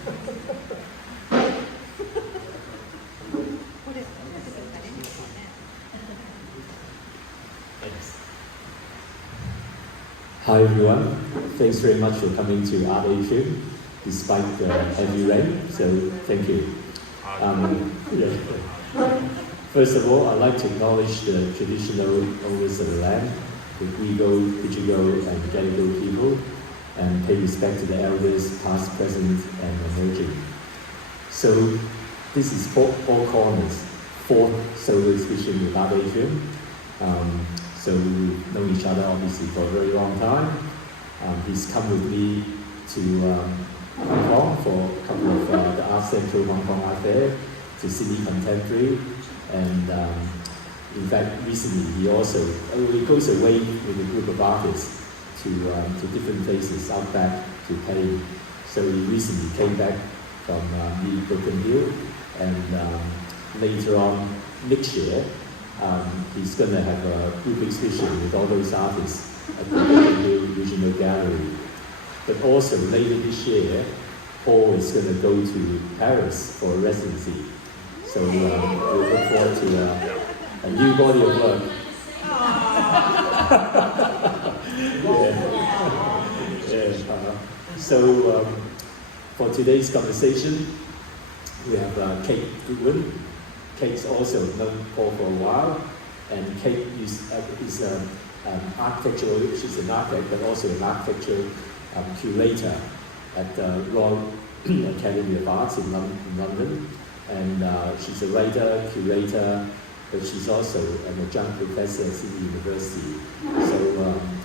Hi everyone, thanks very much for coming to Art Atrium despite the heavy rain, so thank you. First of all, I'd like to acknowledge the traditional owners of the land, the Grigo, Pichigo and Gadigal people, and pay respect to the elders past, present and emerging. So this is Four Corners, fourth solo exhibition with Art Atrium. So we've known each other obviously for a very long time. He's come with me to Hong Kong for a couple of the Art Central Hong Kong Art Fair, to Sydney Contemporary, and in fact recently he goes away with a group of artists to different places out back to Paris. So he recently came back from the Broken Hill, and later on next year he's going to have a group exhibition with all those artists at the Broken Hill Regional Gallery. But also later this year, Paul is going to go to Paris for a residency. So we look forward to a new body of work. So for today's conversation, we have Kate Goodwin. Kate's also known Paul for a while, and Kate is architectural, she's an architect, but also an architectural curator at the Royal Academy of Arts in London. And she's a writer, curator, but she's also an Adjunct Professor at Sydney University. So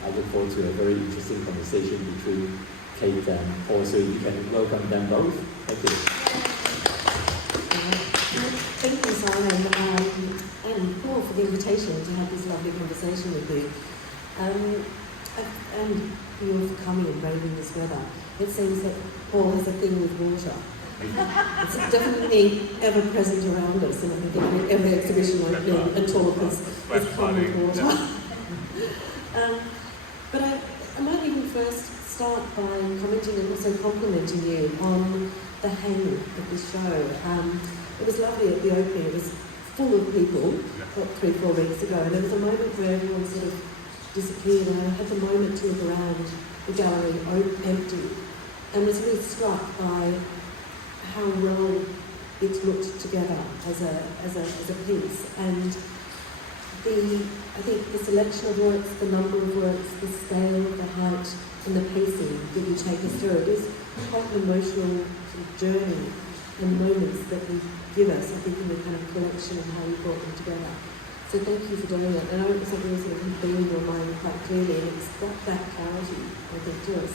I look forward to a very interesting conversation between Kate and Paul, so you can welcome them both. Thank you. Thank you, Simon, and Paul, for the invitation to have this lovely conversation with you. And you for coming and braving this weather. It seems that Paul has a thing with water. It's definitely ever present around us, and I think every exhibition opening and talk is filled with water. But I might even first start by commenting and also complimenting you on the hang of this show. It was lovely at the opening. It was full of people, 3-4 weeks ago, and there was a moment where everyone sort of disappeared, and I had the moment to look around the gallery empty, and was really struck by how well it looked together as a piece. And I think the selection of works, the number of works, the scale, the height, and the pacing that you take us through, it is quite an emotional sort of journey and moments that you give us, I think, in the kind of collection and how you brought them together. So thank you for doing it. And I hope it's something that's going to be in your mind quite clearly, and it's got that clarity, I think, to us.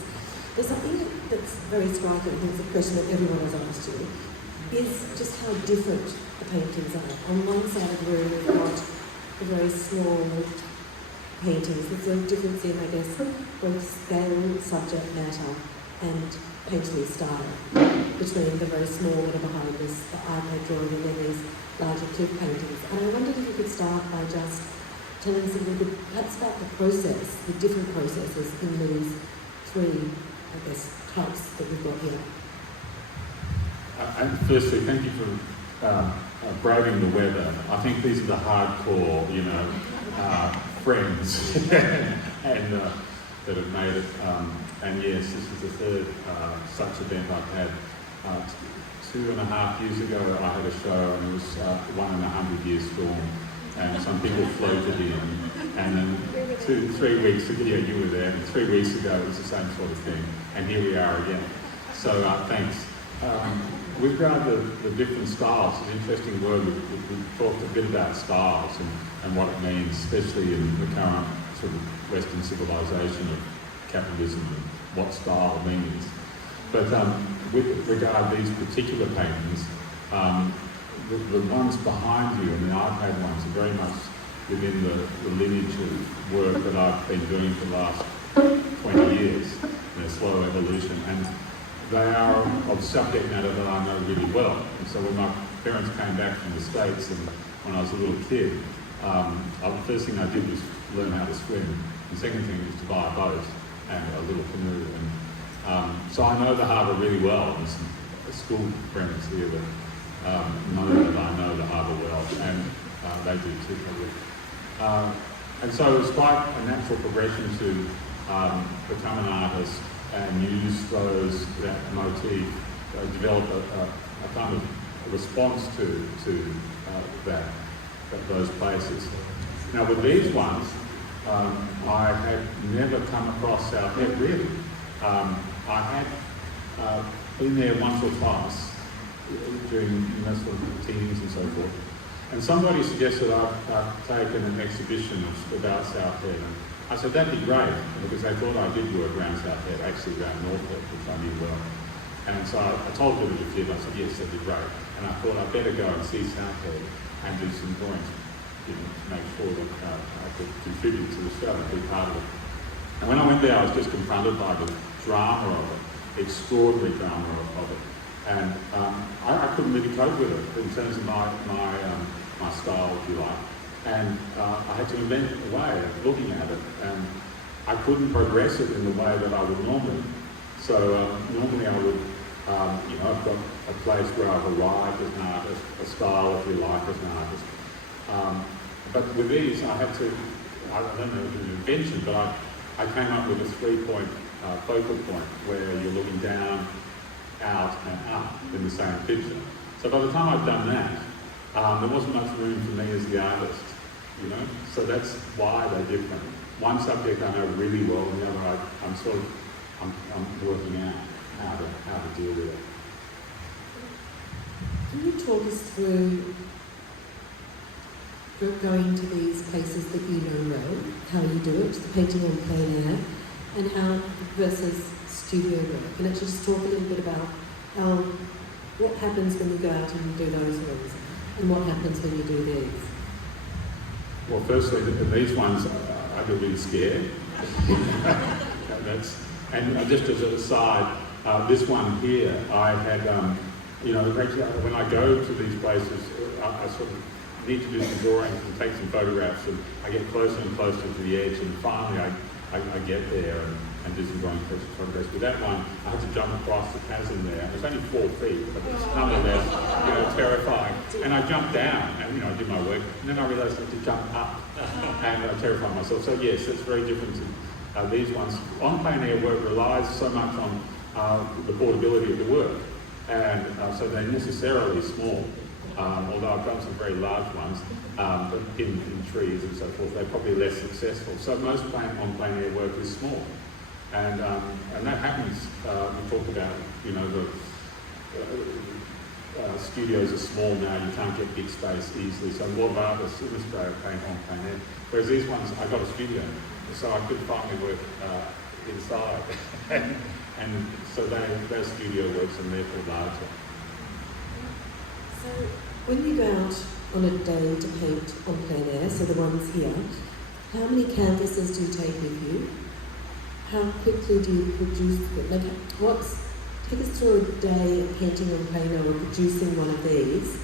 There's something that's very striking, I think it's a question that everyone has asked you, is just how different the paintings are. On one side of the room, we've got the very small paintings. There's a difference in, I guess, both scale, subject matter, and painterly style between the very small that are behind us, the iPad drawing, and then these larger cliff paintings. And I wondered if you could start by just telling us a little bit, perhaps about the process, the different processes in these three, I guess, types that we've got here. And firstly, thank you for braving the weather. I think these are the hardcore, friends and that have made it. And yes, this is the third such event I've had. 2.5 years ago, I had a show, and it was 1 in 100-year storm, and some people floated in. And then 3 weeks ago, yeah, you were there. And 3 weeks ago, it was the same sort of thing, and here we are again. So thanks. With regard to the different styles, it's an interesting word. We've talked a bit about styles and what it means, especially in the current sort of Western civilization of capitalism and what style means. But with regard to these particular paintings, the ones behind you and the iPad ones are very much within the lineage of work that I've been doing for the last 20 years, slow evolution. And they are of subject matter that I know really well. And so when my parents came back from the States and when I was a little kid, the first thing I did was learn how to swim. The second thing was to buy a boat and a little canoe. And so I know the harbour really well. school friends here that know that I know the harbour well, and they do too, probably. And so it was quite a natural progression to become an artist and use that motif, develop a kind of response to those places. Now with these ones, I had never come across South Head really. I had been there once or twice during sort of teens and so forth. And somebody suggested I'd taken an exhibition about South Head. And I said, that'd be great, because they thought I did work around South Head, actually around North Head, which I knew well. And so I told them as a kid, I said, yes, that'd be great. And I thought I'd better go and see South Head and do some drawings, to make sure that I could contribute to the show and be part of it. And when I went there, I was just confronted by the drama of it, extraordinary drama of it. And I couldn't really cope with it in terms of my style, if you like. And I had to invent a way of looking at it, and I couldn't progress it in the way that I would normally. So normally I would, I've got a place where I've arrived as an artist, a style, if you like, as an artist. But with these, I had to, I don't know if it was an invention, but I came up with a 3-point focal point where you're looking down, out and up in the same picture. So by the time I'd done that, there wasn't much room for me as the artist, So that's why they're different. One subject I know really well, and the other I'm working out how to deal with it. Can you talk us through going to these places that you know well, how you do it, the painting on plein air, and how versus studio work? And actually just talk a little bit about what happens when you go out and do those ones, and what happens when you do these. Well, firstly, these ones, I get really scared. And just as an aside, this one here, I had, when I go to these places, I sort of need to do some drawings and take some photographs, and I get closer and closer to the edge, and finally I get there and do some drawing photographs. With that one, I had to jump across the chasm there. It was only 4 feet, but it's nonetheless, terrifying. And I jumped down, and I did my work, and then I realised I had to jump up, and I terrified myself. So yes, it's very different to these ones. On plein air work relies so much on the portability of the work, and so they're necessarily small. Although I've done some very large ones, but in trees and so forth, they're probably less successful. So most on plein air work is small, and that happens. We talk about the studios are small now. You can't get big space easily. So a lot of artists in Australia paint on plein air, whereas these ones I got a studio, so I could finally work inside, and so they're studio works and therefore larger. So when you go out on a day to paint on plein air, so the ones here, how many canvases do you take with you? How quickly do you produce them? Take us through a day of painting on plein air or producing one of these.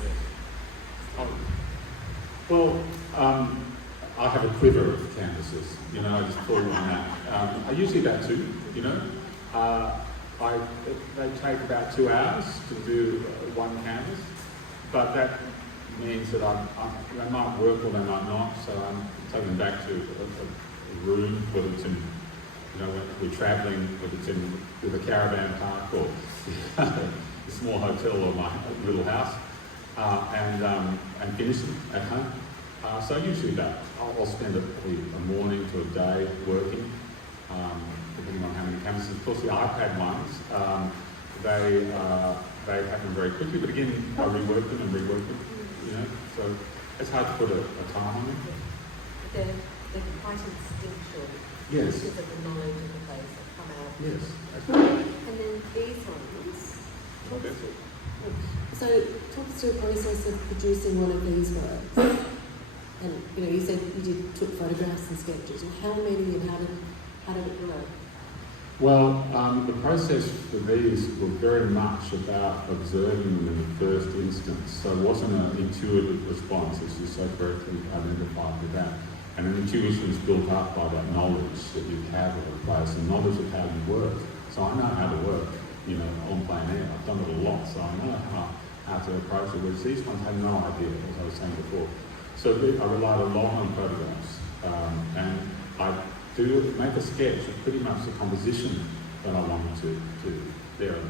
I have a quiver of canvases, I just pull one out. I usually about 2, they take about 2 hours to do one canvas, but that means that they might work or they might not, so I'm taking them back to a room, whether it's in, when we're travelling, whether it's with a caravan park or a small hotel or my little house, and finish them at home. So usually I'll spend a morning to a day working, depending on how many canvases. Of course, the iPad ones, they happen very quickly, but again, I rework them, so it's hard to put a time on them. They're quite instinctual. Yes. Because of the knowledge of the place that come out. Yes. And then these ones. So talk us through a process of producing one of these works. And you said you took photographs and sketches. How many and how did it work? Well, the process for these was very much about observing them in the first instance. So it wasn't an intuitive response, as you so correctly identified with that. And an intuition is built up by that knowledge that you have of a place and knowledge of how you work. So I know how to work. you know, on plein air. I've done it a lot, so I know how to approach it, whereas these ones had no idea, as I was saying before. So I relied a lot on photographs, and I do make a sketch of pretty much the composition that I wanted to there and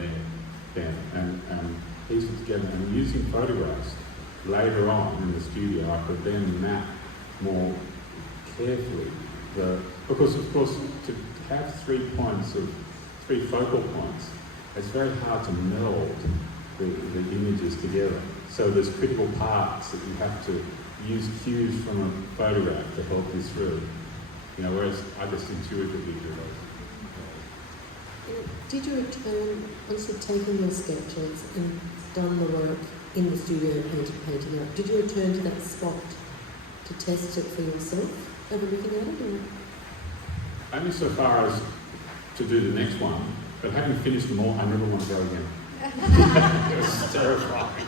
then, and piece it together. And using photographs later on in the studio, I could then map more carefully because of course to have 3 focal points, it's very hard to meld the images together. So there's critical parts that you have to use cues from a photograph to help you through. You know, whereas I just intuitively do those. Did you return, once you'd taken your sketches and done the work in the studio and painting out, did you return to that spot to test it for yourself over looking at it? Or? Only so far as to do the next one, but having finished them all, I never want to go again. It was terrifying.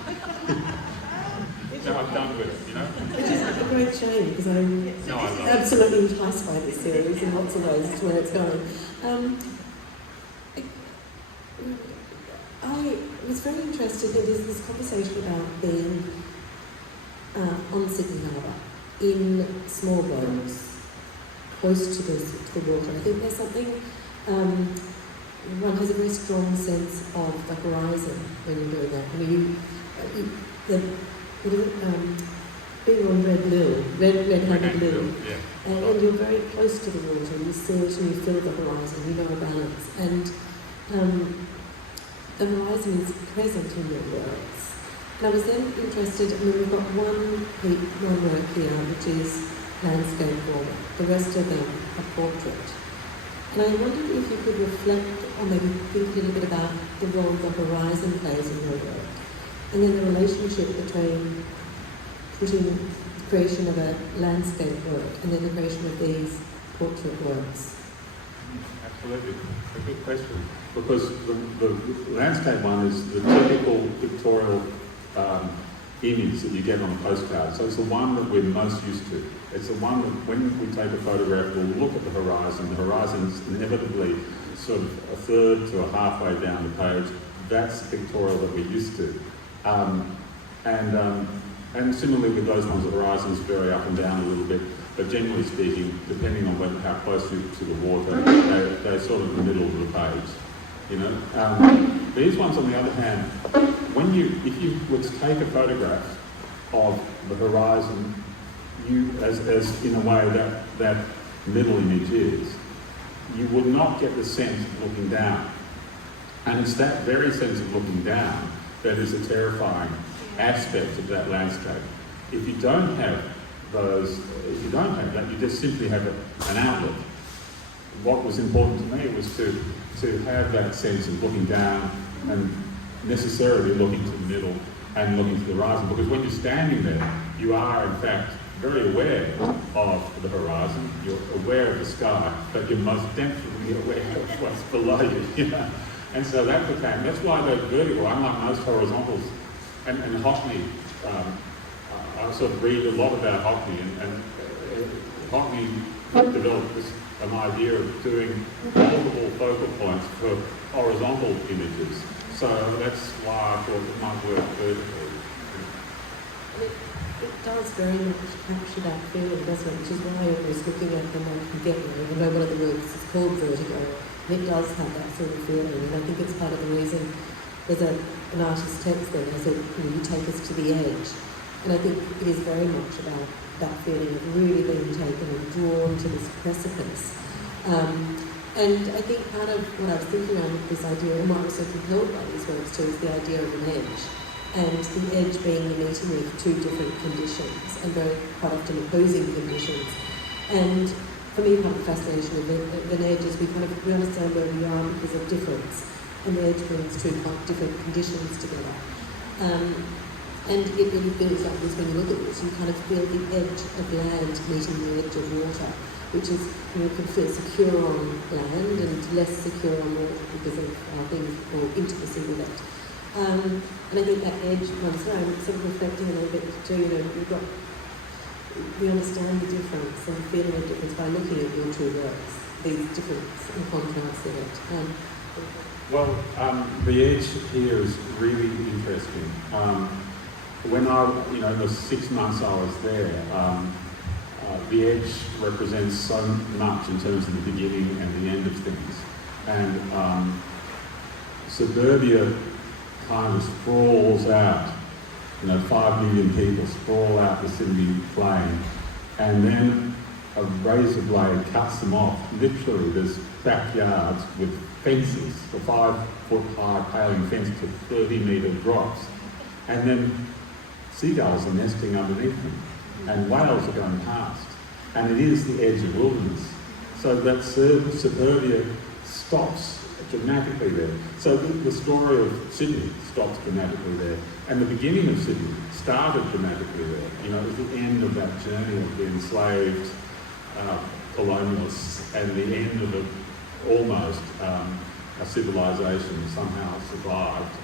So I'm done with it, you know? Which is a great shame, because I'm absolutely enticed by this series in lots of ways as to where it's going. I was very interested in this conversation about being on Sydney Harbour in small boats, close to the water. I think there's something, one has a very strong sense of the horizon when you're doing that. I mean, being on red-handed lily, yeah. and you're very close to the water, you see it and you feel the horizon, you know a balance, and the horizon is present in your works. And I was then interested, I mean, we've got one work here, which is landscape water, the rest of them are portrait. And I wondered if you could reflect or maybe think a little bit about the role the horizon plays in your work, and then the relationship between putting the creation of a landscape work and then the creation of these portrait works. Absolutely, a good question. Because the landscape one is the typical pictorial image that you get on a postcard. So it's the one that we're most used to. It's the one that when we take a photograph, we'll look at the horizon. The horizon's inevitably sort of a third to a halfway down the page. That's the pictorial that we're used to. And similarly with those ones, the horizons vary up and down a little bit, but generally speaking, depending on how close you to the water, they're sort of the middle of the page. You know, these ones, on the other hand, if you were to take a photograph of the horizon, as in a way that middle image is, you would not get the sense of looking down. And it's that very sense of looking down that is a terrifying aspect of that landscape. If you don't have that, you just simply have an outlook. What was important to me was to have that sense of looking down and necessarily looking to the middle and looking to the horizon, because when you're standing there, you are in fact very aware of the horizon, you're aware of the sky, but you're most definitely aware of what's below you, you know? And so that's why they're vertical, unlike most horizontals. And Hockney, I sort of read a lot about Hockney, and Hockney developed an idea of doing multiple focal points for horizontal images. So that's why I thought it might work vertically. It does very much capture that feeling, doesn't it? Which is why I was looking at them one can get there. I know one of the works is called Vertigo, and it does have that sort of feeling, and I think it's part of the reason there's an artist's text there. I said, you take us to the edge. And I think it is very much about that feeling of really being taken and drawn to this precipice. And I think part of what I was thinking of with this idea, and what I was so compelled by these works too, is the idea of an edge. And the edge being the meeting with two different conditions, and very quite often opposing conditions. And for me, part of the fascination of an edge is we understand where we are because of difference. And the edge brings two quite different conditions together. And it really feels like this when you look at this, you kind of feel the edge of land meeting the edge of water, which is, you can feel secure on land and less secure on water because of things more intimacy with it. And I think that edge comes through, and sort of reflecting a little bit too, you know, we understand the difference and feeling the difference by looking at your two works, these difference and contrast in it. Well, the edge here is really interesting. When in the 6 months I was there, the edge represents so much in terms of the beginning and the end of things. And suburbia kind of sprawls out, 5 million people sprawl out the Sydney plain, and then a razor blade cuts them off. Literally, there's backyards with fences, a 5-foot high paling fence to 30-metre drops, and then seagulls are nesting underneath them, and whales are going past, and it is the edge of wilderness. So that suburbia stops dramatically there. So the story of Sydney stops dramatically there, and the beginning of Sydney started dramatically there. It was the end of that journey of the enslaved colonialists, and the end of almost a civilization somehow survived.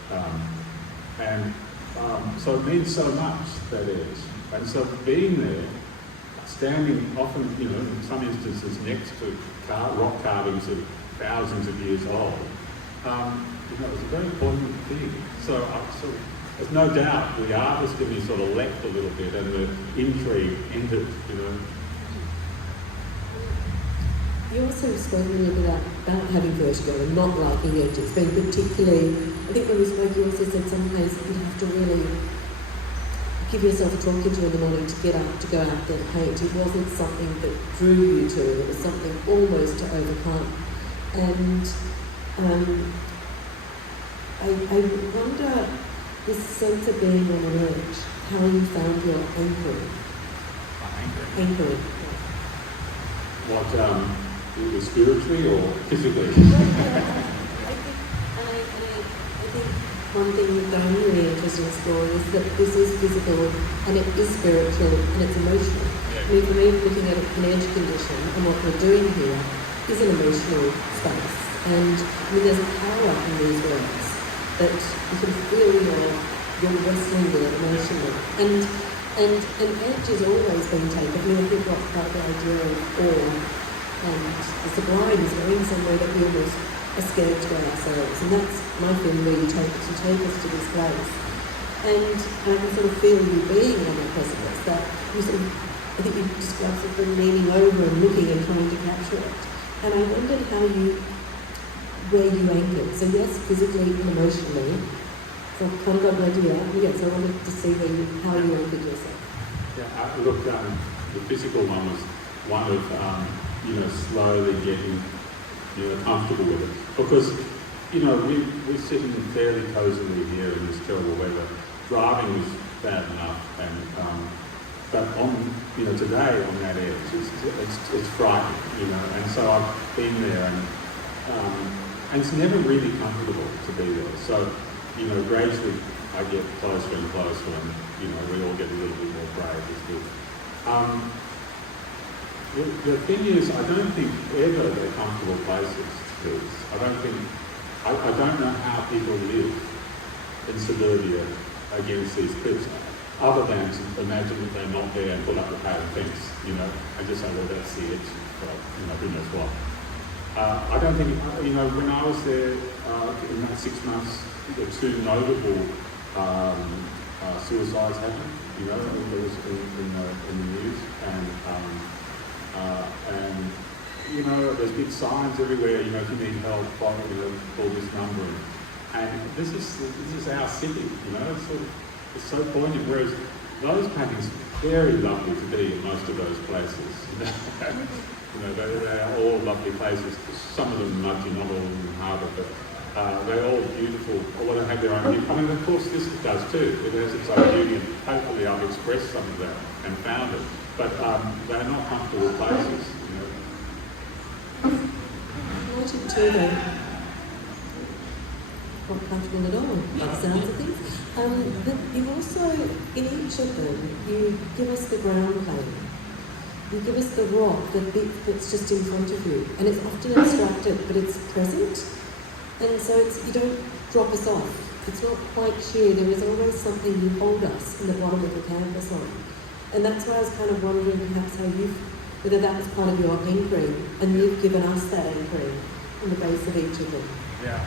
So it means so much, that edge. And so being there, standing often, in some instances next to rock carvings of thousands of years old, it was a very poignant thing. So there's no doubt the artist in me sort of leapt a little bit, and the intrigue ended, You also spoke a little bit about having vertigo and not liking edges, being particularly, I think when we spoke you also said sometimes you have to really give yourself a talking to in the morning to get up, to go out there to paint. It wasn't something that drew you to it, it was something almost to overcome. And I wonder, this sense of being on an edge, how you found your anchoring. Anchoring. What, spiritually or physically? I think one thing that I'm really interested in exploring is that this is physical and it is spiritual and it's emotional. I mean, for me, looking at an edge condition and what we're doing here is an emotional space. And I mean, there's a power in these works that you can feel you're wrestling with it emotionally. And edge has always been taken. I mean, I think what's part of the idea of awe and the sublime is going somewhere that we almost are scared to go ourselves. And that's my film, where you take us to this place. And I can sort of feel you being on that precipice, that you sort of, I think you described sort of leaning over and looking and trying to capture it. And I wondered where you anchored. So yes, physically and emotionally. So I've kind of got an idea. Yes, I wanted to see how you anchored yourself. Yeah, look, the physical one was one of slowly getting comfortable with it, because we're sitting fairly cosily here in this terrible weather. Driving was bad enough, and but on today on that edge, it's frightening, and so I've been there, and it's never really comfortable to be there. So gradually I get closer and closer, and we all get a little bit more brave as good. The thing is, I don't think ever they're comfortable places, these. I don't know how people live in suburbia against these cliffs, other than to imagine that they're not there and put up a paling fence, I just say, well, that's the edge, but, who knows what. I don't think, when I was there in that 6 months, the two notable suicides happened, there was in the news, and there's big signs everywhere, if you need help, call this number. And this is our city, it's so poignant. Whereas those paintings are very lovely to be in most of those places. They are all lovely places. Some of them muddy, not all of them harbour, but they're all beautiful. Or they have their own beauty. I mean, of course, this does too. It has its own beauty, and hopefully I've expressed some of that and found it. But they're not comfortable places, Imagine too, though, not comfortable at all, by the sounds of things. But you also, in each of them, you give us the ground plane. You give us the rock, the bit that's just in front of you. And it's often abstracted, but it's present. And so you don't drop us off. It's not quite sheer. There is always something you hold us in the bottom of the canvas on. And that's why I was kind of wondering perhaps whether that was part of your anchoring, and you've given us that anchoring. in the base of each of them. Yeah.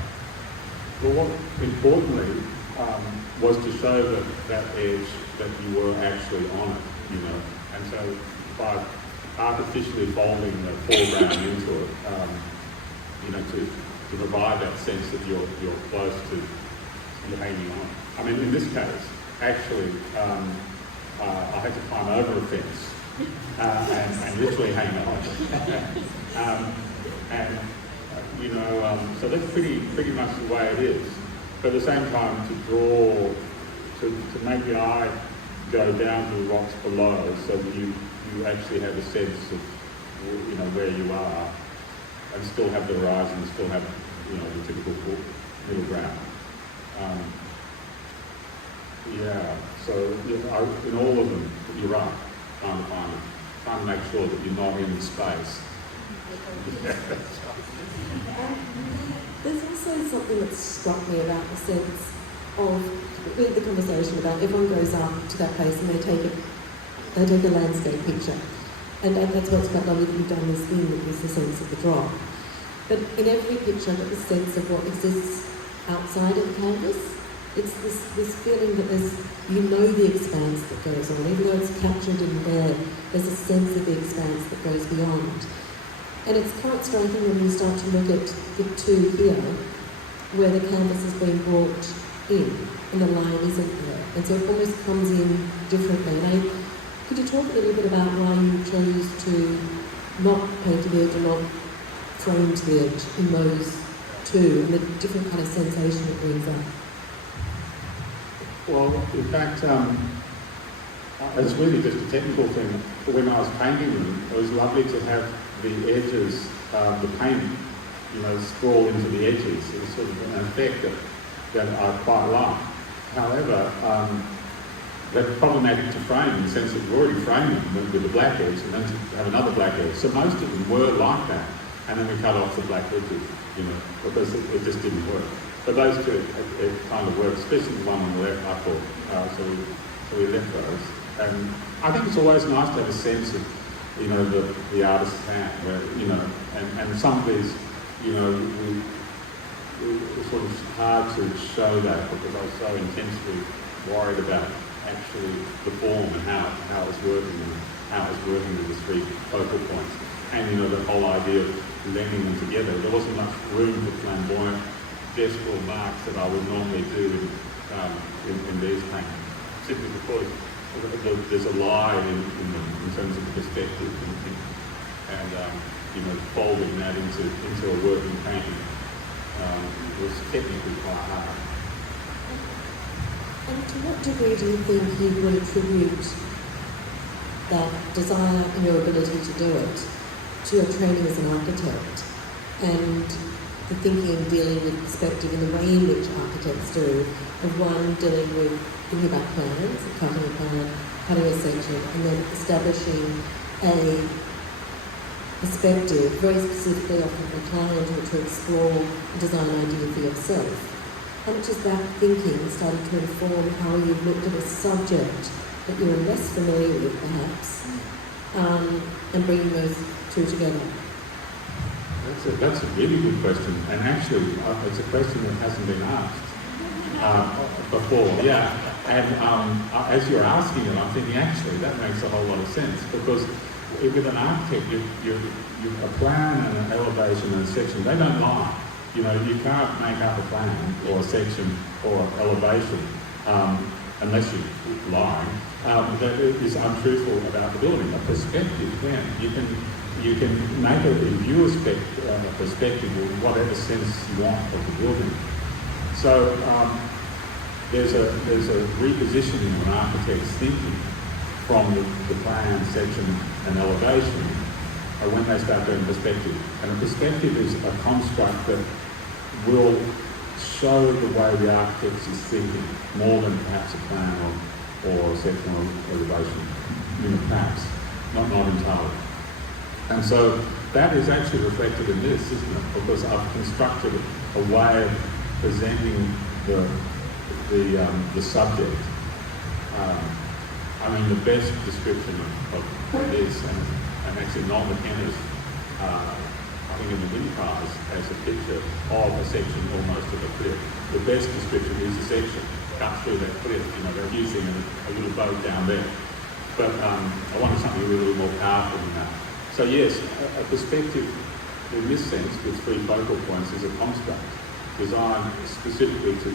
Well, what importantly was to show that edge that you were actually on it, you know. And so by artificially folding the foreground into it, you know, to provide that sense that you're close to you're hanging on. I mean, in this case, actually, I had to climb over a fence and literally hang on. You know, so that's pretty much the way it is. But at the same time, to draw, to make the eye go down to the rocks below, so that you actually have a sense of, you know, where you are, and still have the horizon, still have, you know, the typical middle ground. Yeah. So in all of them, you're right. Trying to make sure that you're not in space. There's also something that struck me about the sense of, we had the conversation about everyone goes up to that place and they take a landscape picture. And that's what's quite lovely that you've done this thing that gives the sense of the drop. But in every picture I get the sense of what exists outside of the canvas. It's this feeling that you know the expanse that goes on. Even though it's captured in there, there's a sense of the expanse that goes beyond. And it's quite striking when you start to look at the two here, where the canvas has been brought in and the line isn't there. And so it almost comes in differently. And could you talk a little bit about why you chose to not paint to the edge and not frame to the edge in those two, and the different kind of sensation it brings up? Well, in fact, it's really just a technical thing. When I was painting them, it was lovely to have the edges, the paint, you know, scroll into the edges. It was sort of an effect that I quite like. However, they're problematic to frame in the sense that we're already framing them with the black edge and then to have another black edge. So most of them were like that. And then we cut off the black edges, you know, because it just didn't work. But those two, it kind of worked, especially the one on the left, I thought. So we left those. And I think it's always nice to have a sense of, you know, the artist's hand, where, you know, and some of these, you know, it's sort of hard to show that because I was so intensely worried about actually the form and how it was working and how it was working with the three focal points. And, you know, the whole idea of blending them together. There wasn't much room for flamboyant gestural marks that I would normally do in these paintings, simply because there's a lie in terms of the perspective and you know, folding that into a working painting was technically quite hard. And to what degree do you think you would attribute that desire and your ability to do it to your training as an architect and the thinking and dealing with perspective in the way in which architects do, of one dealing with thinking about plans, cutting a plan, cutting a section, and then establishing a perspective, very specifically often for the client, or to explore a design idea for yourself. How much has that thinking started to inform how you've looked at a subject that you're less familiar with, perhaps, and bringing those two together? That's a really good question, and actually it's a question that hasn't been asked before. Yeah, and as you're asking it, I'm thinking actually that makes a whole lot of sense, because with an architect, you a plan and an elevation and a section, they don't lie. You know, you can't make up a plan or a section or elevation unless you're lying. That is untruthful about the building. A perspective, then you can make a viewer's perspective with whatever sense you want of the building. So there's a repositioning of an architect's thinking from the plan, section, and elevation when they start doing perspective. And a perspective is a construct that will show the way the architect is thinking more than perhaps a plan or a section or elevation. You know, perhaps, not entirely. And so that is actually reflected in this, isn't it? Because I've constructed a way of presenting the subject. I mean, the best description of this, and actually Noel McKenna's thing in the wind prize as a picture of a section almost of a cliff. The best description is a section cut through that cliff. You know, they're using a little boat down there. But I wanted something a little more powerful than that. So yes, a perspective in this sense with 3 focal points is a construct designed specifically to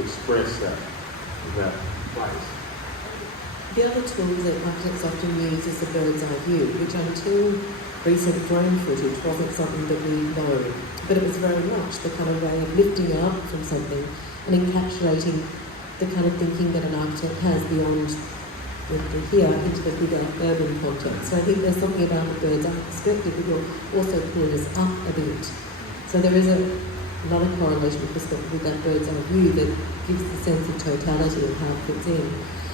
express that place. The other tool that architects often use is the bird's eye view, which until recent drone footage wasn't something that we know, but it was very much the kind of way of lifting up from something and encapsulating the kind of thinking that an architect has beyond the here into the bigger urban context. So I think there's something about the bird's eye perspective that you're also pulling us up a bit. So there is another correlation perspective with that bird's eye view that gives the sense of totality of how it fits in.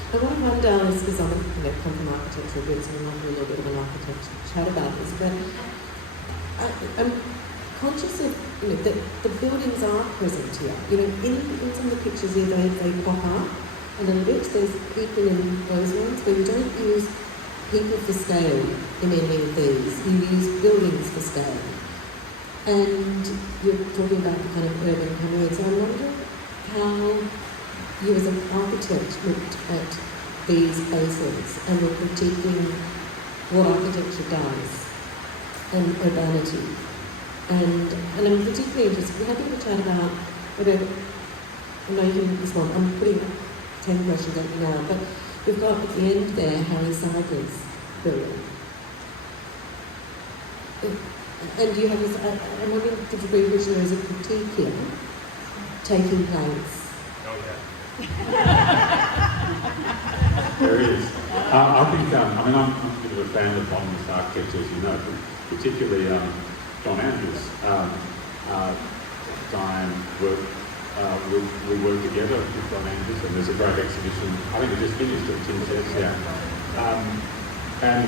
And what I wonder is, because I'm come from architecture a bit, so I want to do a little bit of an architecture chat about this, but I'm conscious of, that the buildings are present here. In some of the pictures here, they pop up a little bit. There's people in those ones, but you don't use people for scale in any of these. You use buildings for scale. And you're talking about the kind of urban coming in. So I wonder how you as an architect looked at these spaces and were critiquing what architecture does and urbanity. And I'm particularly interested, we're having a chat about, I'm making this one, I'm putting 10 questions at you now, but we've got at the end there Harry Seidler's building. And you have this, I'm wondering to the degree which there is a critique here taking place. There is. I think, I'm a bit of a fan of modernist architecture, as you know, particularly John Andrews. Diane we work together with John Andrews, and there's a great exhibition, I think it just finished at Tim Says, and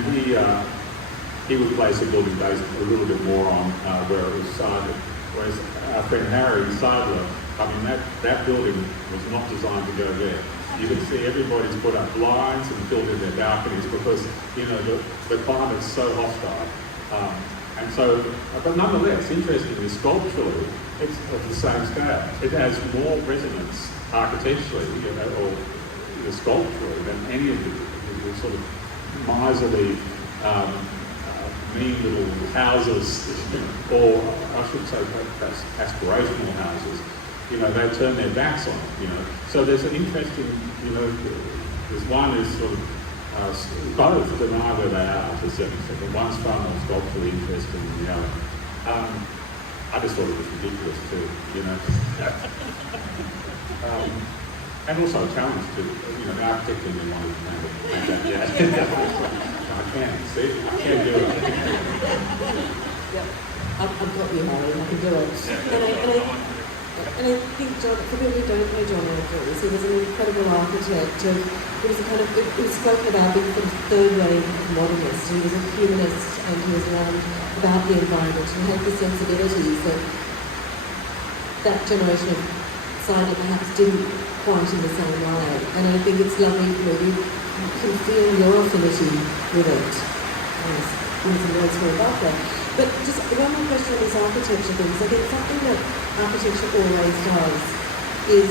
he would place a building based a little bit more on where it was sited. Whereas our friend Harry Seidler, that building was not designed to go there. You can see everybody's put up blinds and filled in their balconies because, the climate's so hostile. And so, but nonetheless, interestingly, sculpturally, it's of the same scale. It has more resonance architecturally, or sculpturally than any of the sort of miserly, mean little houses, or I should say perhaps aspirational houses. They turn their backs on it, So there's an interesting, there's one is sort of both deny where they are to a certain extent. One's far more sculpturally interesting than the other. I just thought it was ridiculous too, and also a challenge to, the architect in me wanted to make that, I can do it. Yep, I've got you, Harry, I can do it. And I think John, for people who don't know John Andrews, he was an incredible architect. He was he was spoken about being the third wave modernist. He was a humanist, and he was around about the environment and had the sensibilities that generation of science perhaps didn't quite in the same way. And I think it's lovely, you can feel your affinity with it. There's some words for above that. But just one more question on this architecture thing. So I think something that architecture always does is,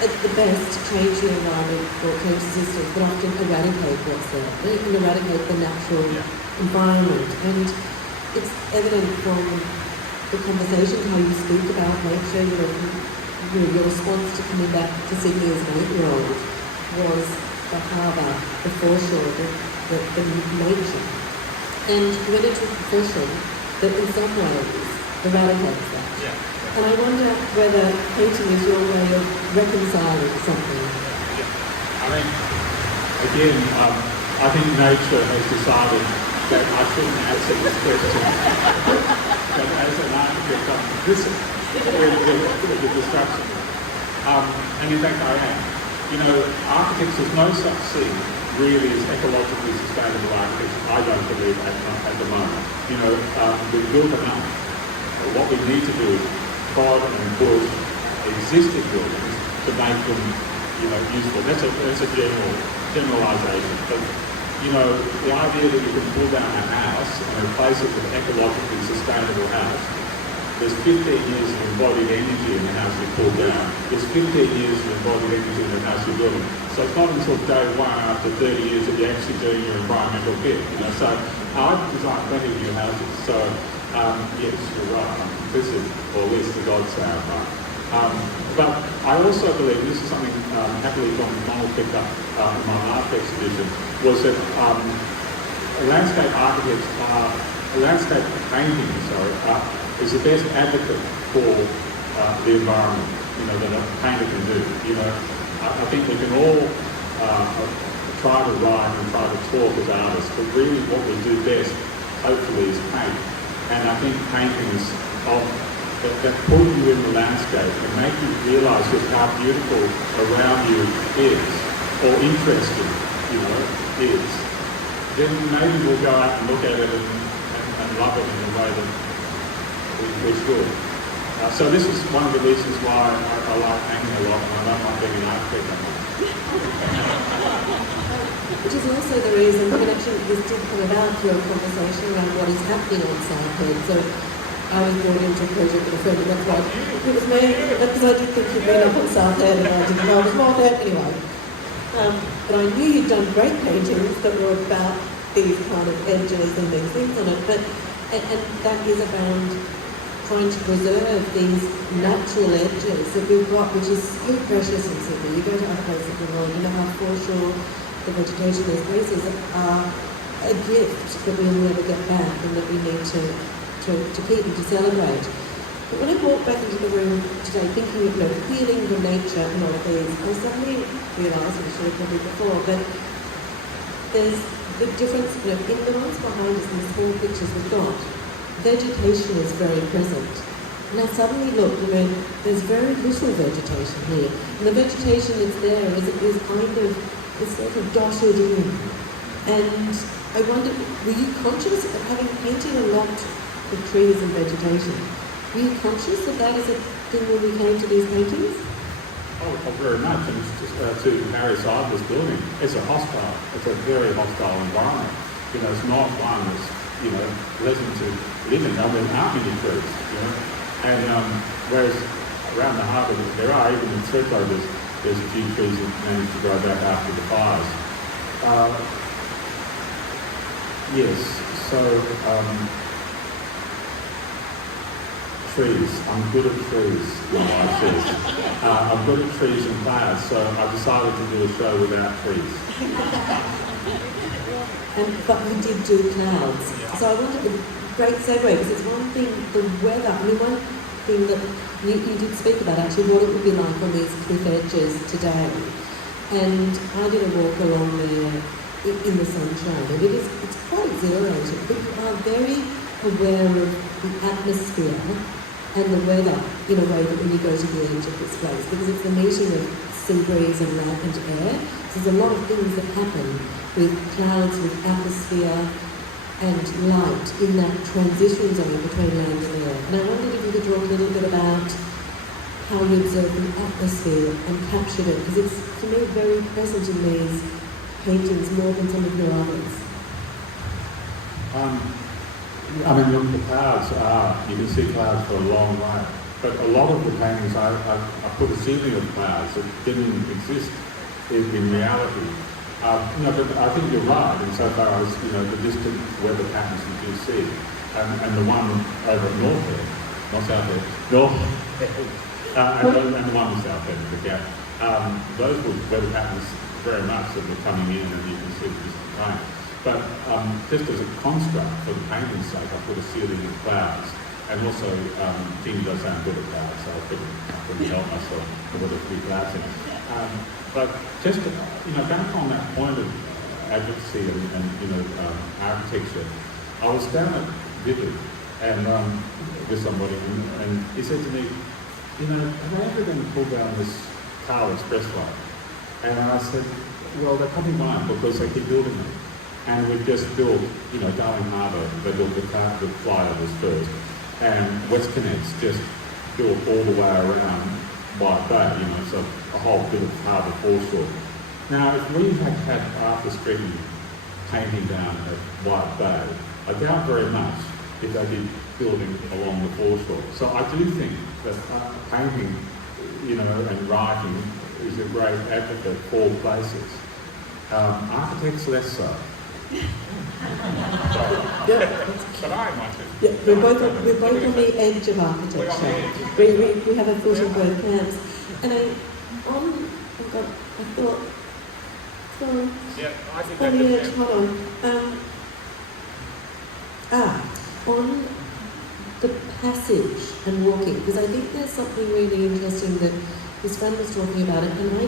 at the best, change the environment or change the systems, but often eradicate what's there. It can eradicate the natural environment. And it's evident from the conversation, how you speak about nature, your response to coming back to Sydney as an 8-year-old was the harbour, the foreshore, the nature. And you went into a profession that in some ways eradicates that. Yeah. And I wonder whether painting is your way of reconciling something. Yeah. Again, I think nature has decided that I shouldn't answer this question. But as an architect, I'm listen to the destruction. And in fact, I am. Architects, there's no such thing really is ecologically sustainable architecture, I don't believe, at the moment. We've built enough. What we need to do is prod and push existing buildings to make them, useful. That's a generalisation. But you know, the idea that you can pull down a house and replace it with an ecologically sustainable house. There's 15 years of embodied energy in the house you pull down. There's 15 years of embodied energy in the house you're building. So it's not until day one, after 30 years, that you're actually doing your environmental bit. You know, so I've designed plenty of new houses. So yes, you're right. I'm complicit, or at least the gods say I'm right. But I also believe, and this is something happily John McDonald picked up in my last exhibition, was that landscape architects are, landscape painting, is the best advocate for the environment, you know, that a painter can do. You know, I think we can all try to write and try to talk as artists, but really what we do best, hopefully, is paint. And I think paintings that put you in the landscape and make you realise just how beautiful around you is, or interesting, you know, is, then maybe we'll go out and look at it and love it in a way that we should. So this is one of the reasons why I like painting a lot, and I don't like being an architect that much. Which is also the reason, I mean, actually this did come about through a conversation around what is happening on Southhead. So I was brought into a project with a friend, and that's why it was me, because I did think you'd been up on Southhead, and I didn't know it was more there, anyway. But I knew you'd done great paintings that were about these kind of edges and these things on it, and that is around trying to preserve these natural edges that we've got, which is so precious in Sydney. You go to other places in the world, you know how foreshore the vegetation, those places are a gift that we'll never get back and that we need to keep and to celebrate. But when I walked back into the room today thinking of, you know, healing the nature and all of these, I suddenly realised, and I should have probably before, but there's the difference, you know, in the ones behind us in the small pictures we've got, vegetation is very present. And I suddenly looked and went, there's very little vegetation here. And the vegetation that's there is kind of, it's sort of dotted in. And I wondered, were you conscious of having painted a lot of trees and vegetation? Were you conscious of that as a thing when we came to these paintings? Oh, very much. And it's to Harry Seidler's building, it's a very hostile environment. You know, it's not one that's, you know, pleasant to live in. I mean, there aren't many trees, you know. And whereas around the harbour, there are, even in Thredbo, there's a few trees that managed to grow back after the fires. Yes, so trees. I'm good at trees, my wife says. I'm good at trees and clouds, so I decided to do a show without trees. But we did do clouds. Yeah. So I wanted a great segue, because it's one thing, the weather, I mean, one thing that you did speak about actually, what it would be like on these cliff edges today. And I did a walk along there in the sunshine, and it's quite exhilarating. People are very aware of the atmosphere and the weather in a way that when you go to the edge of this place, because it's the meeting of sea breeze and land and air. So there's a lot of things that happen with clouds, with atmosphere and light in that transition zone between land and air. And I wondered if you could talk a little bit about how you observed the atmosphere and captured it, because it's, for me, very present in these paintings more than some of your others. I mean, look, the clouds are, you can see clouds for a long way, but a lot of the paintings, I put a ceiling of clouds that didn't exist in reality. You know, but I think you're right insofar as, you know, the distant weather patterns that you see, and the one over at Northhead, not Southhead, Northhead, and the one in Southhead, the Gap. Those were weather patterns very much that were coming in, and you can see the distant rain. But just as a construct for the painting's sake, I put a ceiling of clouds, and also Jean does sound good at clouds, so I couldn't help myself to put a few clouds in. But just, you know, back on that point of advocacy and you know, architecture, I was down at Vivid and with somebody, and he said to me, you know, are they ever going to pull down this Carl Expressway? And I said, well, they probably won't, because they keep building them. And we've just built, you know, Darling Harbour, they built the flyovers first, and WestConnect's just built all the way around White Bay, you know, so a whole bit of harbour foreshore. Now, if we had Arthur Streeton painting down at White Bay. I doubt very much if they did building along the foreshore. So I do think that painting, you know, and writing is a great advocate for places. Architects less so. Yeah. But I might too. Yeah, we're both on the edge of architecture. We have a foot in both camps. And I thought, Yeah, I think on the edge, that's hold on. On the passage and walking, because I think there's something really interesting that this friend was talking about it, and I,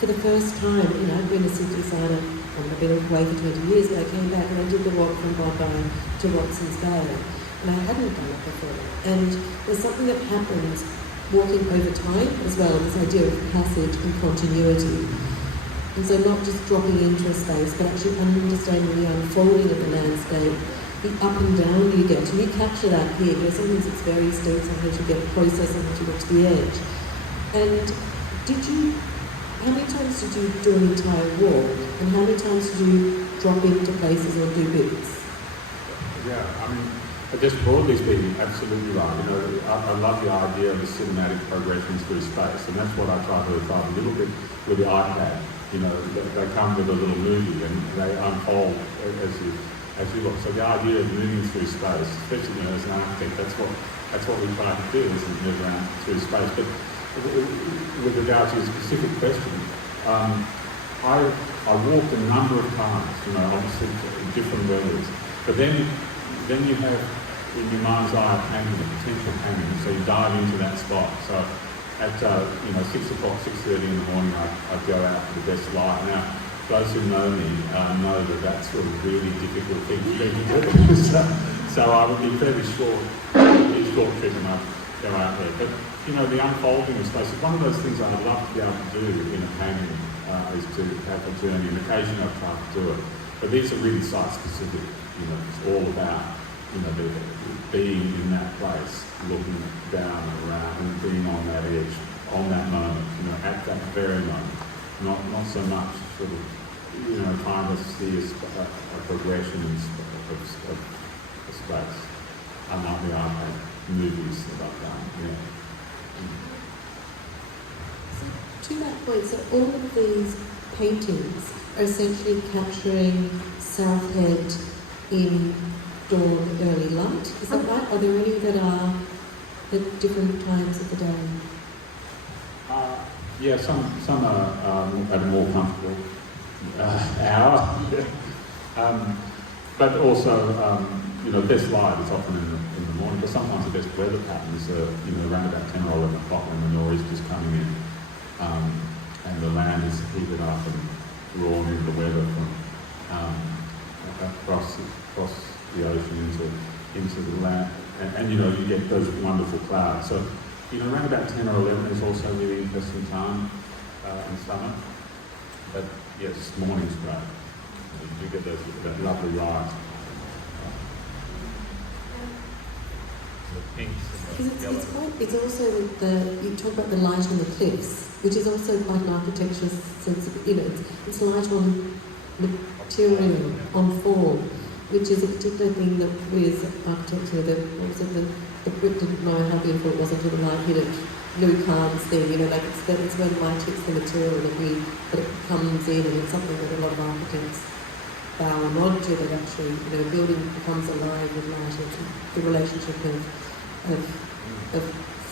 for the first time, you know, I've been a city designer, I've been away for 20 years, but I came back and I did the walk from Bondi to Watson's Bay, and I hadn't done it before. And there's something that happens walking over time as well, this idea of passage and continuity. And so not just dropping into a space, but actually understanding the unfolding of the landscape, the up and down you get. And you capture that here. You know, sometimes it's very steep, sometimes you get closer, sometimes you get to the edge. And how many times did you do an entire walk? And how many times did you drop into places or do bits? Yeah, I mean, just broadly speaking, absolutely right. You know, I love the idea of the cinematic progression through space, and that's what I try to refine a little bit with the iPad. You know, they come with a little movie and they unfold as you look. So the idea of moving through space, especially, you know, as an architect, that's what we try to do, is move around through space. But with regard to your specific question, I walked a number of times, you know, obviously in different weathers. But then you have in your mind's eye painting, a potential painting, so you dive into that spot. So at 6 o'clock, 6:30 in the morning, I'd go out for the best light. Now, those who know me know that that's a really difficult thing for me to do. So I would be fairly short trip and I'd go out there. But you know, the unfolding of space is one of those things I'd love to be able to do in a painting, is to have a journey. And occasionally I've tried to do it. But these are really site specific. You know, it's all about, you know, being in that place, looking down and around and being on that edge, on that moment, you know, at that very moment. Not so much sort of, you know, trying to see a progression of space. Unlike the iPad movies that I've done, yeah. So to that point, so all of these paintings are essentially capturing South Head in dawn, early light. Is that right? Are there any that are at different times of the day? Yeah, some are at a more comfortable hour, but also you know, the best light is often in the morning. But sometimes the best weather patterns are, you know, around about 10 or 11 o'clock when the nor'easter's coming in, and the land is heated up and drawn in the weather from across the ocean into the land, and you know, you get those wonderful clouds. So, you know, around about 10 or 11 is also a really interesting time in summer. But yes, morning's great. You get that lovely light. The pinks. It's also you talk about the light on the cliffs, which is also quite an architectural sense of, you know, it's light on material, on form, which is a particular thing that with architecture, the Brit didn't know how beautiful it was until the light hit it. Lou Kahn's thing, you know, like it's when light hits the material that it comes in, and it's something that a lot of architects bow and nod to, that actually, you know, building becomes alive with light. It's the relationship of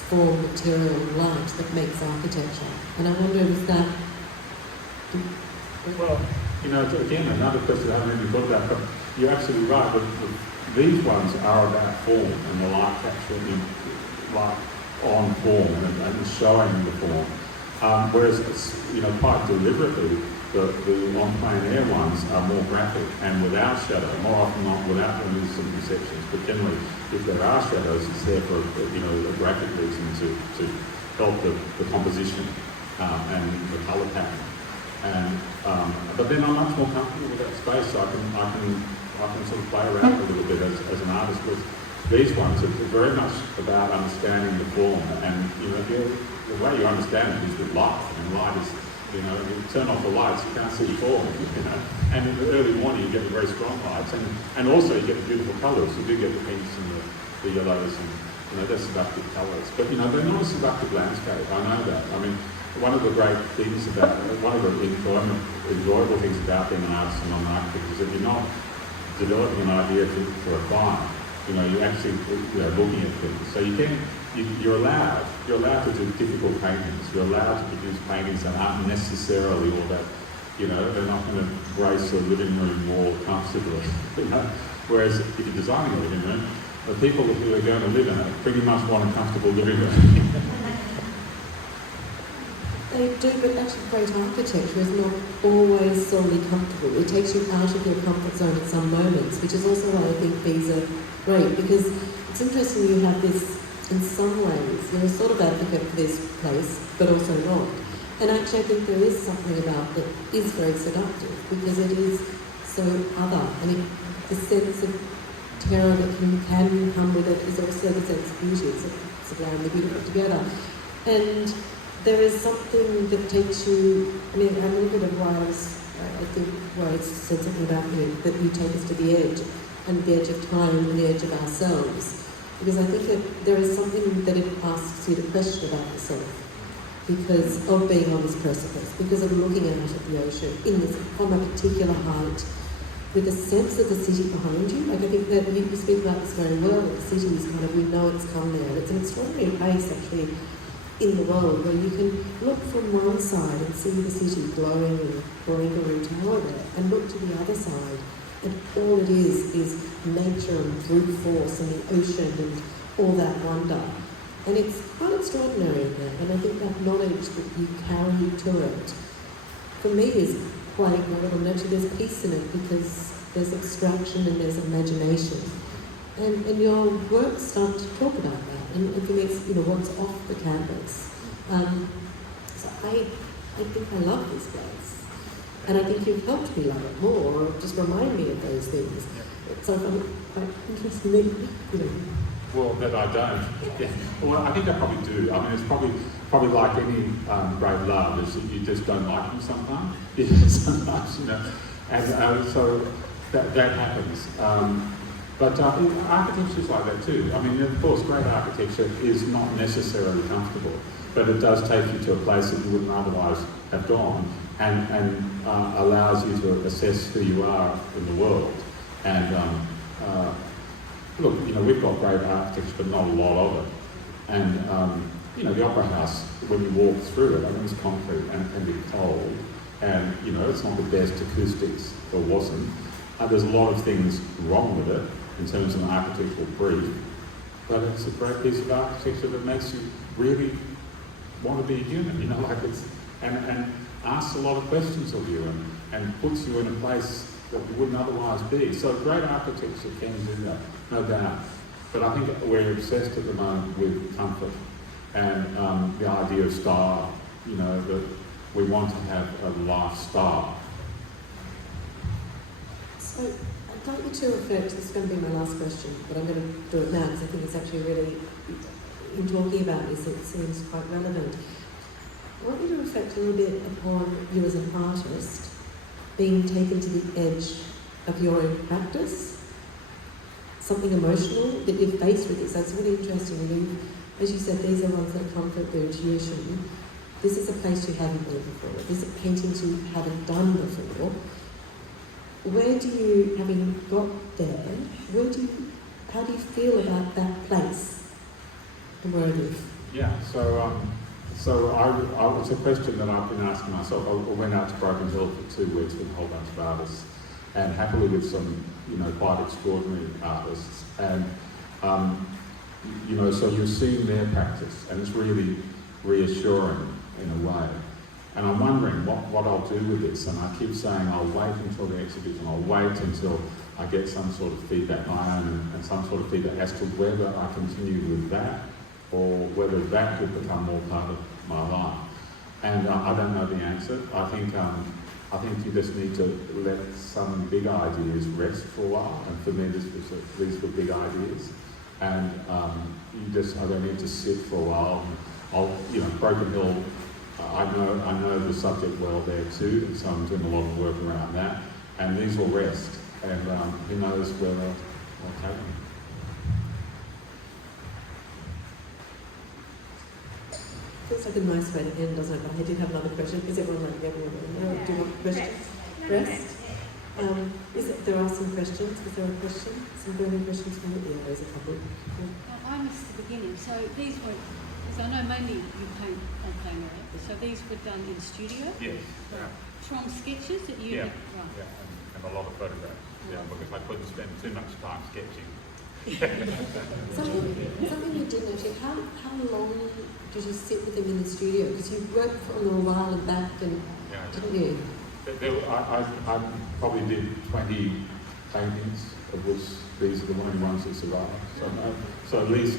form, material, and light that makes architecture. And I wonder if that... Well, you know, again, another question I haven't really thought about, but you're absolutely right. These ones are about form and the light capturing, light on form and showing the form. Whereas, you know, quite deliberately, the on plein air ones are more graphic and without shadow, more often not without the use of conceptions, but generally, if there are shadows, it's there for, you know, a graphic reason to help the composition and the colour pattern. And but then I'm much more comfortable with that space, so I can sort of play around a little bit as an artist with these ones. Are very much about understanding the form, and you know, the way you understand it is with light, and light is You know, you turn off the lights, you can't see the form, you know. And in the early morning, you get the very strong lights, and also you get the beautiful colours. You do get the pinks and the yellows, and you know, they're seductive colours. But you know, they're not a seductive landscape. I know that. I mean, one of the great things about, one of the enjoyable things about being an artist and an architect is that you're not developing an idea for a client. You know, you're actually looking at things. So you're allowed to do difficult paintings. You're allowed to produce paintings that aren't necessarily all that, you know, they're not going to grace a living room wall comfortably. You know? Whereas if you're designing a living room, the people who are going to live in it pretty much want a comfortable living room. They do, but actually great architecture is not always solely comfortable. It takes you out of your comfort zone at some moments, which is also why I think these are great, because it's interesting you have this, in some ways, you're a sort of advocate for this place, but also not. And actually I think there is something about that is very seductive, because it is so other, and the sense of terror that can come with it is also the sense of beauty. It's sublime, the beautiful together. And there is something that takes you, I mean, a little bit of why I said something about that you take us to the edge, and the edge of time and the edge of ourselves. Because I think that there is something that it asks you to question about yourself, because of being on this precipice, because of looking out at the ocean from a particular height, with a sense of the city behind you. Like I think that you speak about this very well, that the city is kind of, we know it's come there. It's an extraordinary place actually in the world where you can look from one side and see the city glowing and Baringaroo Tower there, and look to the other side, and all it is nature and brute force and the ocean and all that wonder. And it's quite extraordinary in there, and I think that knowledge that you carry to it, for me, is quite incredible. And actually there's peace in it, because there's abstraction and there's imagination. And your works start to talk about that, and for me it's, what's off the canvas. So I think I love this place. And I think you've helped me love it more, or just remind me of those things. So I find it quite interesting, Well, that I don't. Yeah. Well, I think I probably do. I mean, it's probably like any great love, is that you just don't like them sometimes. Sometimes, and so that happens. But architecture is like that too. I mean, of course, great architecture is not necessarily comfortable, but it does take you to a place that you wouldn't otherwise have gone, and allows you to assess who you are in the world. And look, we've got great architecture, but not a lot of it. And the Opera House, when you walk through it, I mean, it's concrete and it can be cold, and it's not the best acoustics, or wasn't. There's a lot of things wrong with it in terms of an architectural brief, but it's a great piece of architecture that makes you really want to be a human, and asks a lot of questions of you, and puts you in a place that you wouldn't otherwise be. So great architecture can do that, no doubt. But I think we're obsessed at the moment with comfort and the idea of style, that we want to have a lifestyle. So I'd like you to reflect, this is going to be my last question, but I'm going to do it now because I think it's actually really, in talking about this, it seems quite relevant. I want you to reflect a little bit upon you as an artist being taken to the edge of your own practice, something emotional that you're faced with. That's really interesting. As you said, these are ones that comfort their intuition. This is a place you haven't been before. These are paintings you haven't done before. Where do you, having got there, how do you feel about that place and where it is? Yeah, so it's a question that I've been asking myself. I went out to Broken Hill for 2 weeks with a whole bunch of artists, and happily with some, quite extraordinary artists. And, so you're seeing their practice, and it's really reassuring in a way. And I'm wondering what I'll do with this, and I keep saying I'll wait until the exhibition, I'll wait until I get some sort of feedback my own, and some sort of feedback as to whether I continue with that, or whether that could become more part of my life. And I don't know the answer. I think you just need to let some big ideas rest for a while, and for me these were big ideas. And I don't need to sit for a while. Broken Hill I know the subject well there too, and so I'm doing a lot of work around that. And these will rest, and who knows where they'll take them. Feels like a nice way to end, doesn't it? But I did have another question. Is everyone like everyone? No? Do you want a question? Rest. There are some questions. Is there a question? Some burning questions from you? Yeah, there's a couple. I missed the beginning. So these were, because I know mainly you paint on plein air, so these were done in studio? Yes. Yeah. From sketches that you Yeah. did? Right. Yeah, and a lot of photographs. Yeah, because I couldn't spend too much time sketching. Something you didn't actually. How long did you sit with him in the studio? Because you worked for a little while and back, and didn't you? I probably did 20 paintings, of which these are the only ones that survived. So at least,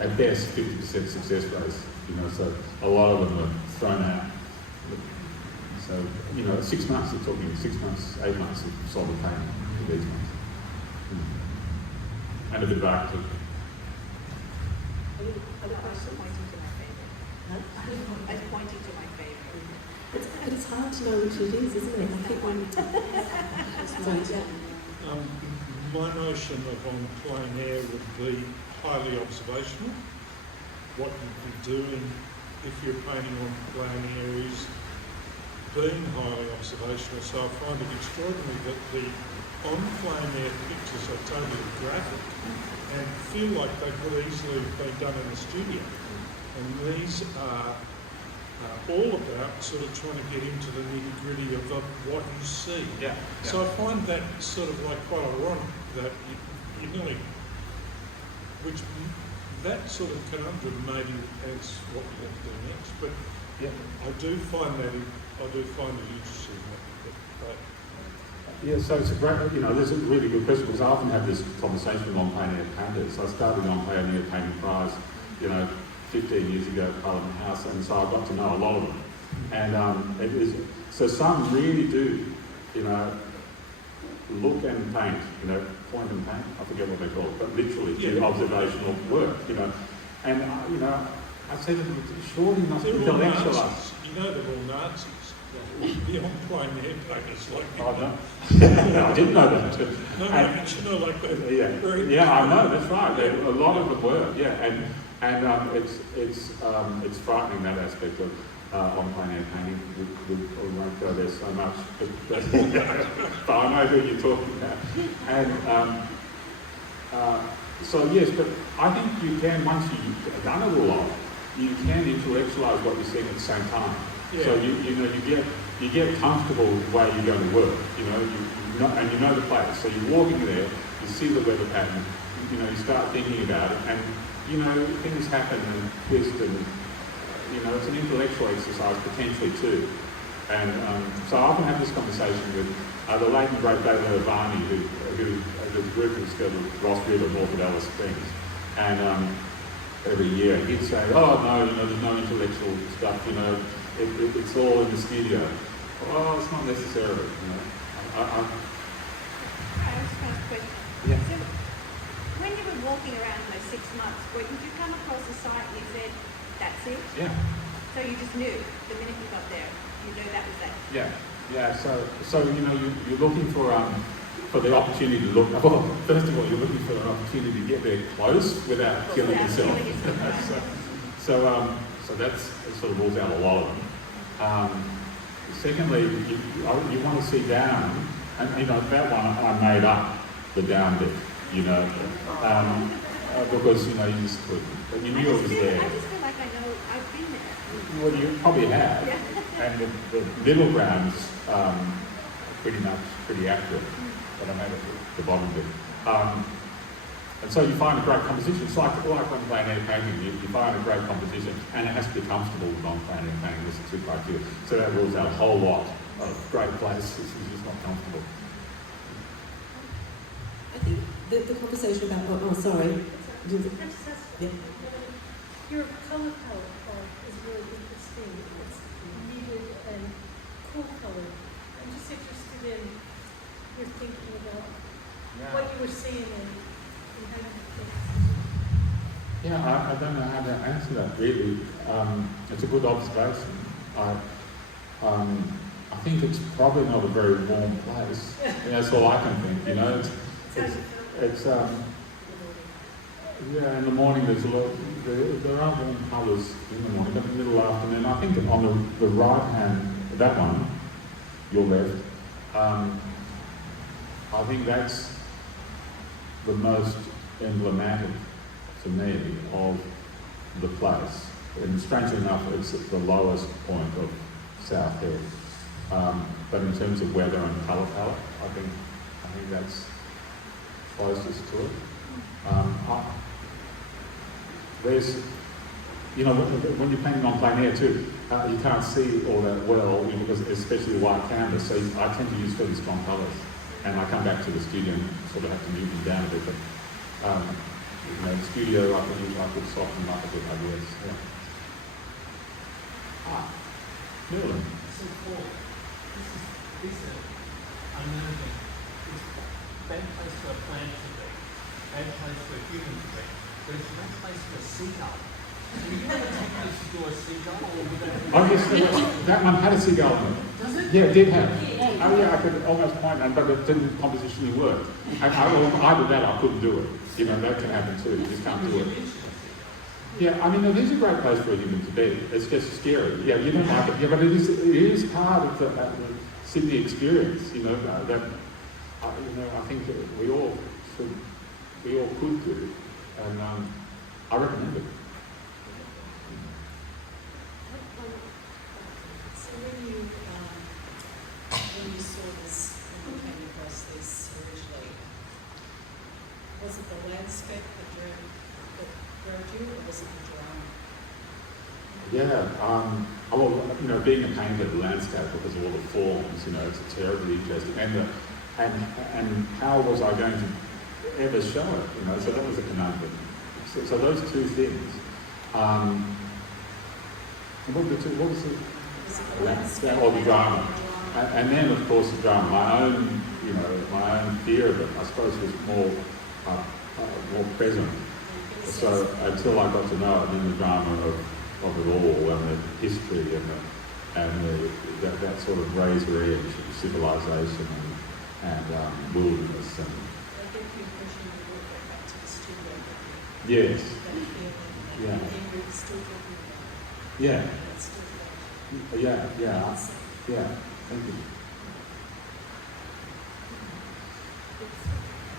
at best, 50% success rates. So a lot of them were thrown out. So 6 months. You're talking 6 months, 8 months of solid painting for these ones. And a bit of art too. Other questions? I was pointing to my favourite. It's hard to know which it is, isn't it? I keep on. Sorry, yeah. My notion of on plein air would be highly observational. What you'd be doing if you're painting on plein air is being highly observational. So I find it extraordinary that the on plein air pictures are totally graphic and feel like they could easily have been done in a studio. And these are all about sort of trying to get into the nitty-gritty of what you see. Yeah. So I find that sort of like quite ironic that you nearly, which that sort of conundrum maybe is what we have to do next. But I do find it interesting. Yeah, so it's a great, this is a really good question because I often have this conversation with on-plein air painters. I started on-plein air painting prize, 15 years ago at Parliament House, and so I got to know a lot of them. And so some really do, look and paint, point and paint, I forget what they call it, but literally do observational work, And, I say to them, surely not intellectualise. They're all Nazis. The on-plein air painters like Oh, no. I didn't know that. No, like that. Yeah, I know, that's right. A lot of them were, and it's frightening, that aspect of on-plein air painting. We won't go there so much, but I know who you're talking about. And so yes, but I think you can, once you've done it a lot, you can intellectualise what you're seeing at the same time. Yeah. So you get comfortable with the way you're going to work. And you know the place. So you're walking there, you see the weather pattern, you start thinking about it, and things happen and twist, and it's an intellectual exercise potentially too. And so I often have this conversation with the late and great David Irvani, who there's a group that's got Ross River north of Alice Springs, and every year he'd say, "Oh no, there's no intellectual stuff. It's all in the studio." Well, it's not necessarily. I was going to question. Yeah. So, when you were walking around those 6 months, did you come across a site and you said, "That's it"? Yeah. So you just knew the minute you got there, you knew that was it. Yeah. So you're looking for the opportunity to look. Well, first of all, you're looking for an opportunity to get there close without killing yourself. So that sort of rules out a lot of them. Secondly, you want to see down, and that one I made up the down bit, because you just couldn't, but you knew it was there. I just feel like I know I've been there. Well, you probably have, and the middle ground's pretty accurate, but I made it the bottom bit. And so you find a great composition. It's like on plein air painting, you find a great composition, and it has to be comfortable with on plein air painting. This is 2 criteria. So that rules out a whole lot of great places which is just not comfortable. I think the conversation about sorry. Yeah. Your colour palette is really interesting. It's muted and cool colour. I'm just interested in your thinking about what you were seeing and how you think. Yeah, I don't know how to answer that really. It's a good observation. I think it's probably not a very warm place. That's all I can think. You know, it's yeah. In the morning, there's a lot. There are warm colours in the morning, but in the middle afternoon. I think on the right hand, that one, your left. I think that's the most emblematic to me of the place. And strangely enough, it's at the lowest point of South Hill. But in terms of weather and colour palette, I think that's closest to it. There's, you know, when you're painting on plein air too, you can't see all that well, because especially white canvas, so I tend to use fairly strong colours. And I come back to the studio and sort of have to mute them down a bit, but you know, the studio, I could soften them up a bit, I guess. Yeah. Merlin. So Paul, this is unnerving. It's a bad place for a plant to be, bad place for a human to be, but it's a bad place for a seagull. So would you ever take this to do a seagull, or would that... Obviously, that one had a seagull in it. Does it? Yeah, it did have. Oh yeah, I could almost point out, but it didn't compositionally work. Either that, I couldn't do it. You know, that can happen too. You just can't do it. Yeah, I mean, it is a great place for a human to be. It's just scary. Yeah, you don't like it. Yeah, but it is part of the Sydney experience. You know, that you know, I think that we all could do, and I recommend it. So when you saw this, when you came across this originally, was it the landscape that drove you, or was it the drama? Yeah, well, you know, being a painter of the landscape because of all the forms, you know, it's terribly interesting. And how was I going to ever show it? You know, so that was a conundrum. So those two things. What was it? Or the drama. And then, of course, the drama. My own fear of it, I suppose, was more present. So until I got to know it, then the drama of it all, and the history, and that sort of razor edge of civilization and wilderness. And I get the impression you will go back to the studio. yes. That Yeah. we're still talking about. Yeah. It's still Yeah. Thank you.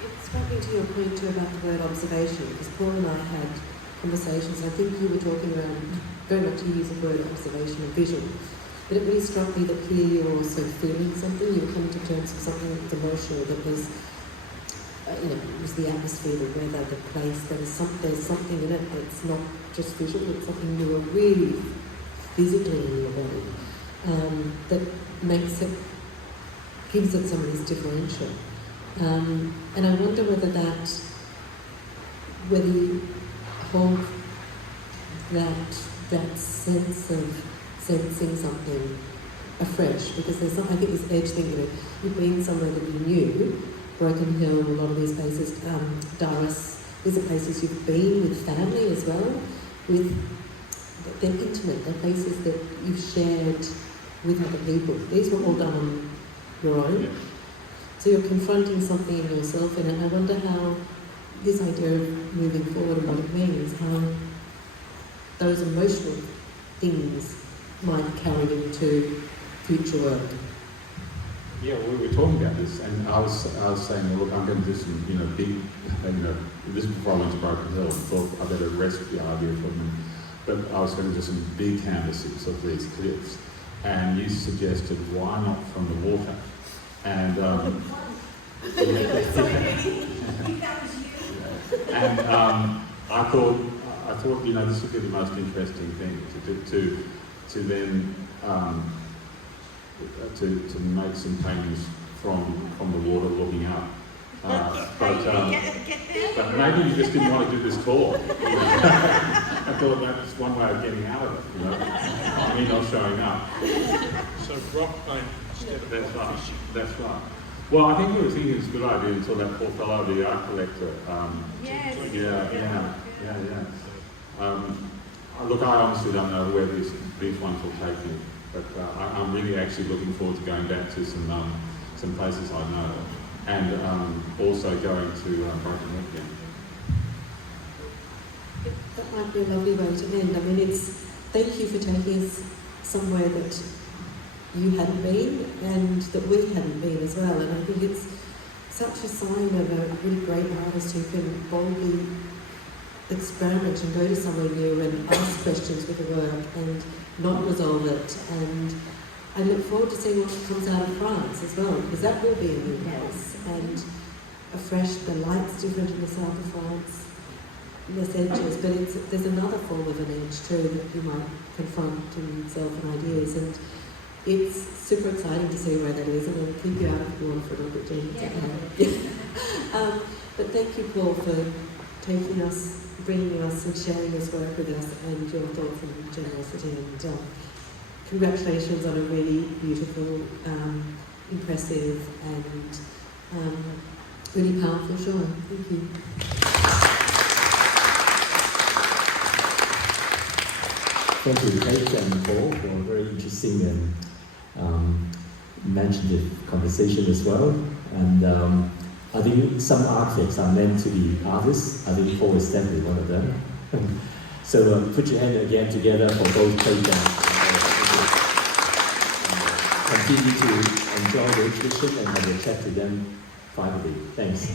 It struck me to your point too about the word observation, because Paul and I had conversations. I think you were talking around very much you use the word observation and vision. But it really struck me that here you were also feeling something. You were coming to terms with something that was emotional, that was, it was the atmosphere, the weather, the place. There's something in it that's not just visual, it's something you were really physically in your body that makes it, gives it some of this differential. And I wonder whether you hold that sense of sensing something afresh, because there's I think this edge thing, you've been somewhere that you knew, Broken Hill, a lot of these places, Durras, these are places you've been with family as well, they're intimate, they're places that you've shared with other people. These were all done on your own. So you're confronting something in yourself, and I wonder how this idea of moving forward and what it means, how those emotional things might carry into future work. Yeah, we were talking about this, and I was saying, well, look, I'm going to do some, big, this is before I went to Broken Hill, and thought I better rest the idea for them. But I was going to do some big canvases of these cliffs, and you suggested, why not from the water? And I thought, this would be the most interesting thing to then to make some paintings from the water looking up. But maybe you just didn't want to do this tour. I thought that's one way of getting out of it. Me not showing up. So rock paint instead of That's rock right. fishing. That's right. Well, I think we were thinking it's a good idea until that poor fellow, the art collector. Yes. Yeah. Look, I honestly don't know where these ones will take me, but I'm really actually looking forward to going back to some places I know, and also going to Broken Neck again. That might be a lovely way to end. I mean, thank you for taking us somewhere that you hadn't been and that we hadn't been as well. And I think it's such a sign of a really great artist who can boldly experiment and go to somewhere new and ask questions with the work and not resolve it. And I look forward to seeing what comes out of France as well, because that will be a new place and a fresh, the light's different in the south of France, less edges, but there's another form of an edge too that you might confront in self and ideas, and it's super exciting to see where that is, and I'll keep you out of the water for a little bit, Jen. But thank you, Paul, for taking us, bringing us and sharing this work with us and your thoughts and generosity, and congratulations on a really beautiful, impressive and really powerful show. Thank you. Thank you, Kate and Paul, for a very interesting and imaginative conversation as well. And I think some architects are meant to be artists. I think Paul is definitely one of them. So put your hand again together for both Kate and continue to enjoy the exhibition and have a chat to them privately. Thanks.